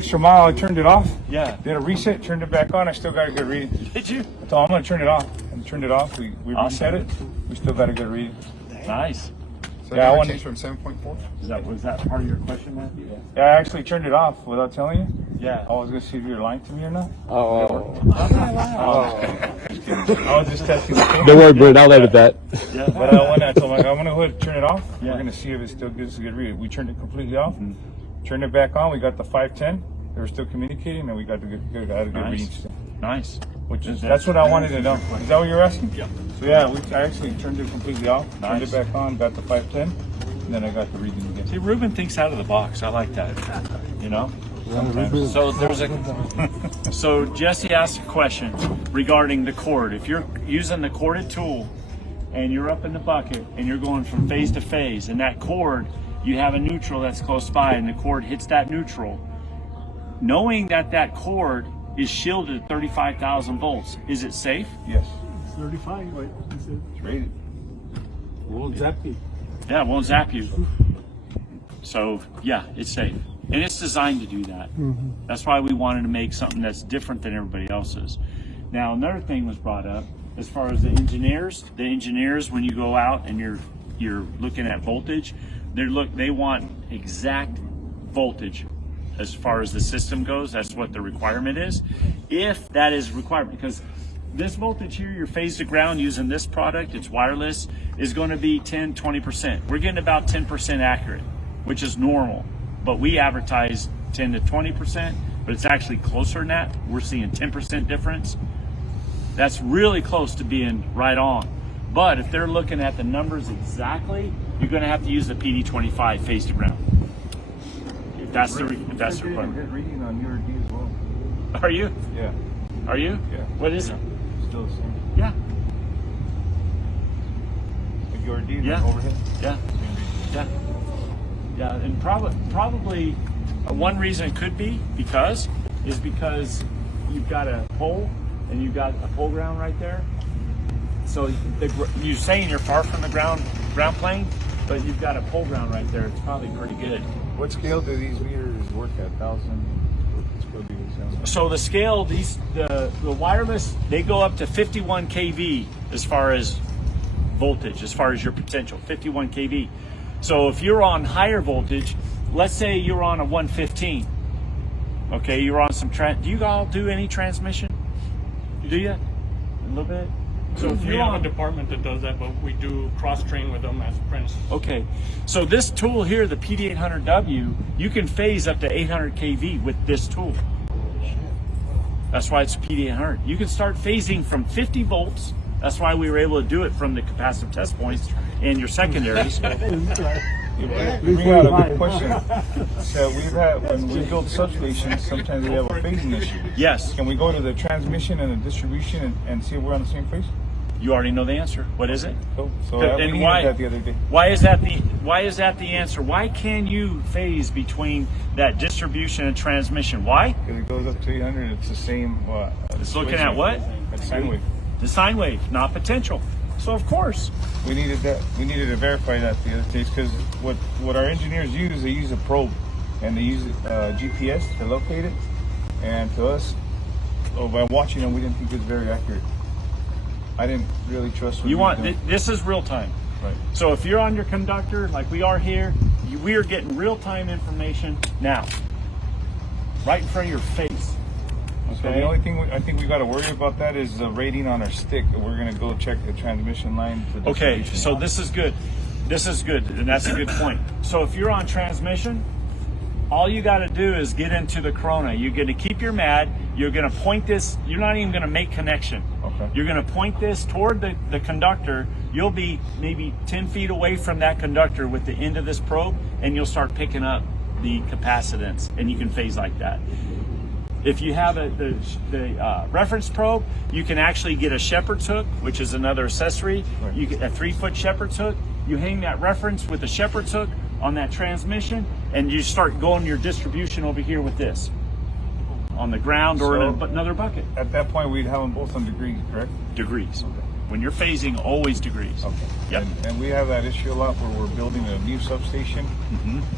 extra mile. I turned it off. Yeah. Did a reset, turned it back on. I still got a good reading. Did you? So I'm going to turn it off. I turned it off. We reset it. We still got a good reading. Nice. So Yeah, I I want changed from 7.4. Was that part of your question, Matthew? Yeah, I actually turned it off without telling you. Yeah. I was going to see if you were lying to me or not. Oh. I was just testing the thing. Don't worry, Brent. I'll edit that. Yeah. But I told him, I'm going to go ahead and turn it off. Yeah. We're going to see if it still gives us a good reading. We turned it completely off. Turned it back on. We got the 510. They were still communicating, and we got the good reading still. Nice. That's what I wanted to know. Is that what you're asking? Yeah. So yeah, I actually turned it completely off, turned it back on, got the 510, and then I got the reading again. See, Ruben thinks out of the box. I like that. You know? So so Jesse asked a question regarding the cord. If you're using the corded tool and you're up in the bucket and you're going from phase to phase, and that cord, you have a neutral that's close by and the cord hits that neutral, knowing that cord is shielded at 35,000 volts, is it safe? Yes. 35, right? It's rated. Won't zap you. Yeah, it won't zap you. So yeah, it's safe. And it's designed to do that. That's why we wanted to make something that's different than everybody else's. Now, another thing was brought up as far as the engineers, when you go out and you're looking at voltage, they want exact voltage as far as the system goes. That's what the requirement is. If that is required, because this voltage here, your phase to ground using this product, it's wireless, is going to be 10-20%. We're getting about 10% accurate, which is normal. But we advertise 10 to 20%, but it's actually closer than that. We're seeing 10% difference. That's really close to being right on. But if they're looking at the numbers exactly, you're going to have to use the PD25 phase to ground. If that's the requirement. Good reading on your D as well. Are you? Yeah. Are you? Yeah. What is it? Still the same. Yeah. Like your D Yeah. overhead. Yeah. Yeah. Yeah. And probably one reason it could be because you've got a pole and you've got a pole ground right there. So you're saying you're far from the ground plane, but you've got a pole ground right there. It's probably pretty good. What scale do these meters work at? 1,000? So the scale, the wireless, they go up to 51 kV as far as voltage, as far as your potential, 51 kV. So if you're on higher voltage, let's say you're on a 115, okay, you're on some, do you all do any transmission? Do you? A little bit? So if we have a department that does that, but we do cross-train with them as apprentices. Okay, so this tool here, the PD800W, you can phase up to 800 kV with this tool. That's why it's PD800. You can start phasing from 50 volts. That's why we were able to do it from the capacitive test points and your secondaries. You bring out a good question. So we've had, when we build substations, sometimes we have a phasing issue. Yes. Can we go to the transmission and the distribution and see if we're on the same phase? You already know the answer. What is it? Cool. So we And needed that the other day. why is that the answer? Why can you phase between that distribution and transmission? Why? Because it goes up to 800. It's the same. It's looking at what? At sine wave. The sine wave, not potential. So of course. We needed that. We needed to verify that the other days because what our engineers use, they use a probe and they use GPS to locate it. And to us, by watching them, we didn't think it was very accurate. I didn't really trust what this is real time. Right. So if you're on your conductor, like we are here, we are getting real time information now, right in front of your face. Okay. So the only thing I think we got to worry about that is the rating on our stick. We're going to go check the transmission line. For okay, so this is good. This is good, and that's a good point. So if you're on transmission, all you got to do is get into the Corona. You're going to keep your MAD. You're going to point this. You're not even going to make connection. Okay. You're going to point this toward the conductor. You'll be maybe 10 feet away from that conductor with the end of this probe, and you'll start picking up the capacitance, and you can phase like that. If you have the reference probe, you can actually get a shepherd's hook, which is another accessory. Right. You get a 3-foot shepherd's hook. You hang that reference with the shepherd's hook on that transmission, and you start going your distribution over here with this on the ground or in another bucket. At that point, we'd have them both on degrees, correct? Degrees. Okay. When you're phasing, always degrees. Okay. Yep. And we have that issue a lot where we're building a new substation,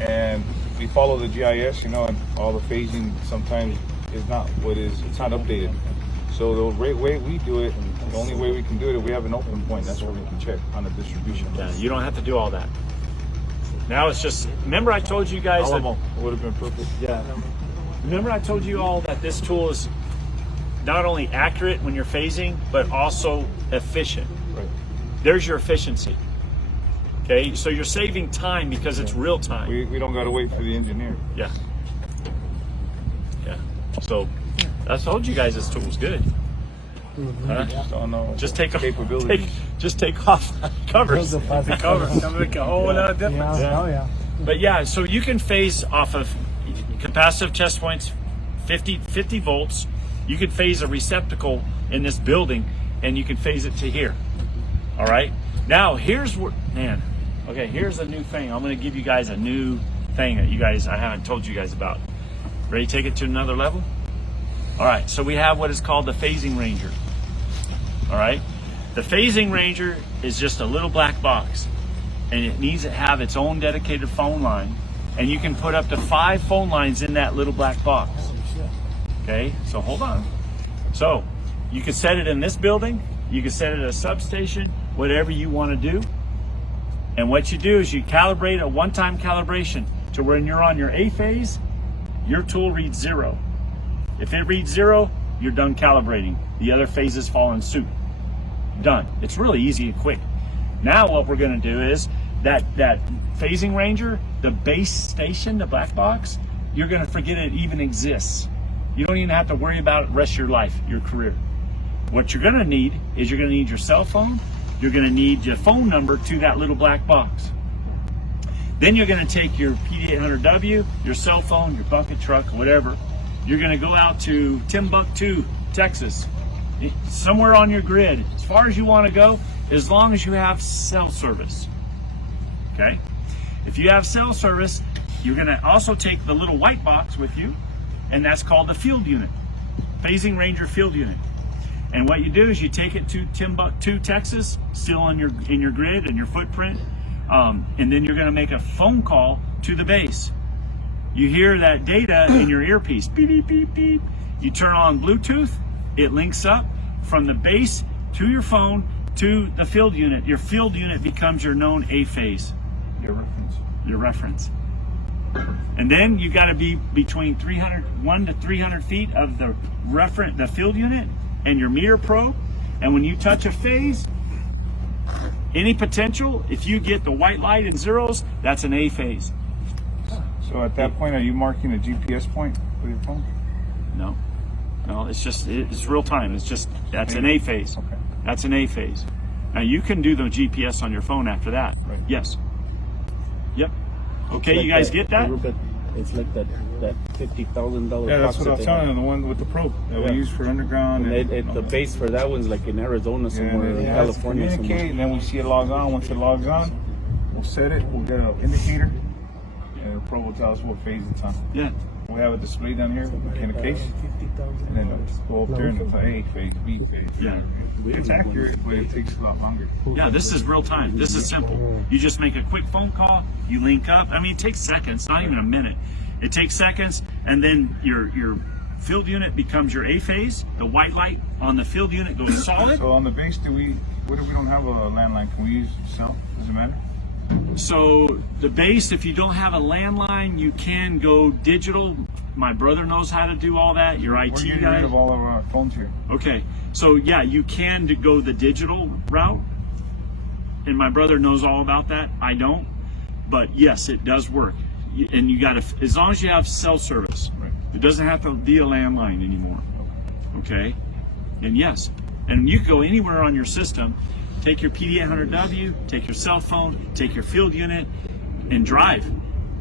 and we follow the GIS, and all the phasing sometimes is not it's not updated. So the way we do it, the only way we can do it, we have an open point. That's where we can check on the distribution. Yeah, you don't have to do all that. Now it's just, remember I told you guys that, would have been perfect. yeah. Remember I told you all that this tool is not only accurate when you're phasing, but also efficient. Right. There's your efficiency. Okay, so you're saving time because it's real time. We don't got to wait for the engineer. Yeah. Yeah. So I told you guys this tool's good. Huh? Just don't know Just take off capabilities. just take off covers. The cover. Make a whole lot of difference. Yeah. Oh yeah. But yeah, so you can phase off of capacitive test points, 50 volts. You can phase a receptacle in this building, and you can phase it to here. All right. Now here's what, man. Okay, here's a new thing. I'm going to give you guys a new thing that I haven't told you guys about. Ready to take it to another level? All right. So we have what is called the phasing ranger. All right. The phasing ranger is just a little black box, and it needs to have its own dedicated phone line, and you can put up to 5 phone lines in that little black box. Okay, so hold on. So you can set it in this building, you can set it at a substation, whatever you want to do. And what you do is you calibrate a one-time calibration to when you're on your A phase, your tool reads 0. If it reads 0, you're done calibrating. The other phases fall in suit. Done. It's really easy and quick. Now what we're going to do is that phasing ranger, the base station, the black box, you're going to forget it even exists. You don't even have to worry about it the rest of your life, your career. What you're going to need is you're going to need your cell phone. You're going to need your phone number to that little black box. Then you're going to take your PD800W, your cell phone, your bucket truck, whatever. You're going to go out to Timbuktu, Texas, somewhere on your grid, as far as you want to go, as long as you have cell service. Okay? If you have cell service, you're going to also take the little white box with you, and that's called the field unit, phasing ranger field unit. And what you do is you take it to Timbuktu, Texas, still in your grid and your footprint, and then you're going to make a phone call to the base. You hear that data in your earpiece, beep, beep, beep, beep. You turn on Bluetooth, it links up from the base to your phone to the field unit. Your field unit becomes your known A phase. Your reference. And then you got to be between 1 to 300 feet of the field unit and your meter probe. And when you touch a phase, any potential, if you get the white light and zeros, that's an A phase. So at that point, are you marking a GPS point with your phone? No, it's real time. It's just, that's an A phase. Okay. That's an A phase. Now you can do the GPS on your phone after that. Right. Yes. Yep. Okay, Like you guys that, get that? It's like that $50,000. Yeah, that's box what I was that telling you, the one with the probe that Yeah. we use for underground. And the base for that one's like in Arizona somewhere, in California communicate, somewhere. and then we see it log on. Once it logs on, we'll set it. We'll get an indicator, and the probe will tell us what phase it's on. Yeah. We have a display down here in a case, and then go up there and it's A phase, B phase. Yeah. It's accurate, but it takes a lot longer. Yeah, this is real time. This is simple. You just make a quick phone call, you link up. I mean, it takes seconds, not even a minute. It takes seconds, and then your field unit becomes your A phase. The white light on the field unit goes solid. So on the base, what if we don't have a landline? Can we use cell? Does it matter? So the base, if you don't have a landline, you can go digital. My brother knows how to do all that. Your IT We're getting guy. rid of all of our phones here. Okay, so yeah, you can go the digital route, and my brother knows all about that. I don't, but yes, it does work. And you got to, as long as you have cell service, Right. it doesn't have to be a landline anymore. Okay, and yes, and you can go anywhere on your system. Take your PD800W, take your cell phone, take your field unit, and drive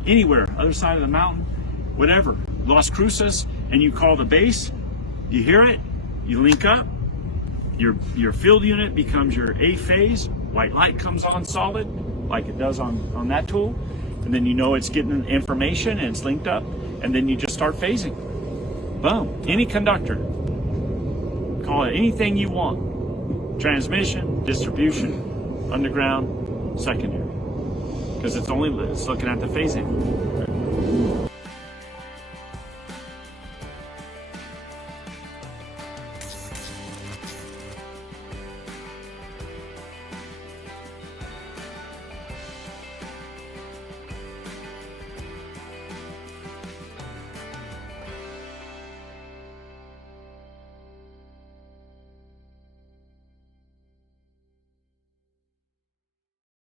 anywhere, other side of the mountain, whatever. Las Cruces, and you call the base. You hear it, you link up. Your field unit becomes your A phase. White light comes on solid, like it does on that tool, and then you know it's getting information and it's linked up, and then you just start phasing. Boom. Any conductor. Call it anything you want. Transmission, distribution, underground, secondary. Because it's looking at the phasing.